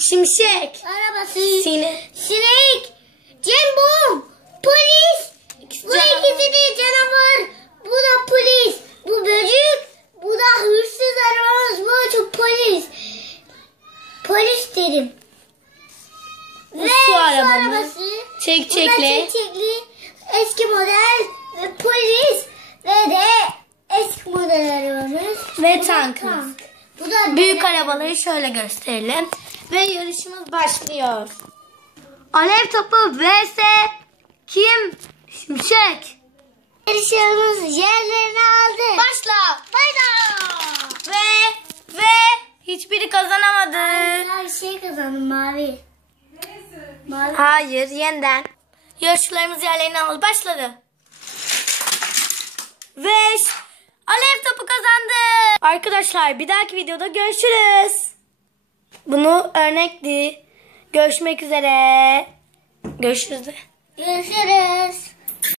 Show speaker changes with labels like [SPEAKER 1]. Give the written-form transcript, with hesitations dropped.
[SPEAKER 1] Şimşek.
[SPEAKER 2] Arabası.
[SPEAKER 1] Sinek.
[SPEAKER 2] Cembom. Polis.
[SPEAKER 1] İkisi
[SPEAKER 2] Bu
[SPEAKER 1] canavar.
[SPEAKER 2] ikisi de canavar. Bu da polis. Bu böcek. Bu da hırsız arabamız. Bu çok polis. Polis derim. Ve
[SPEAKER 1] Su arabamız.
[SPEAKER 2] arabası.
[SPEAKER 1] Çekçekli.
[SPEAKER 2] Bu da çekçekli. Eski model. Ve polis. Ve de eski model arabamız.
[SPEAKER 1] Ve
[SPEAKER 2] Bu da
[SPEAKER 1] tankımız.
[SPEAKER 2] tank. Bu da
[SPEAKER 1] Büyük arabaları şöyle gösterelim. Ve yarışımız başlıyor. Alev topu vs kim? Şimşek.
[SPEAKER 2] yarışımız yerlerini aldı.
[SPEAKER 1] Başla. Ve hiçbiri kazanamadı.
[SPEAKER 2] Her şey kazandım mavi. Mavi.
[SPEAKER 1] Hayır, yeniden. Yarışçılarımız yerlerini aldı. Başladı. Ve alev topu kazandı. Arkadaşlar bir dahaki videoda görüşürüz. Bunu örnekti. Görüşmek üzere. Görüşürüz.
[SPEAKER 2] Görüşürüz.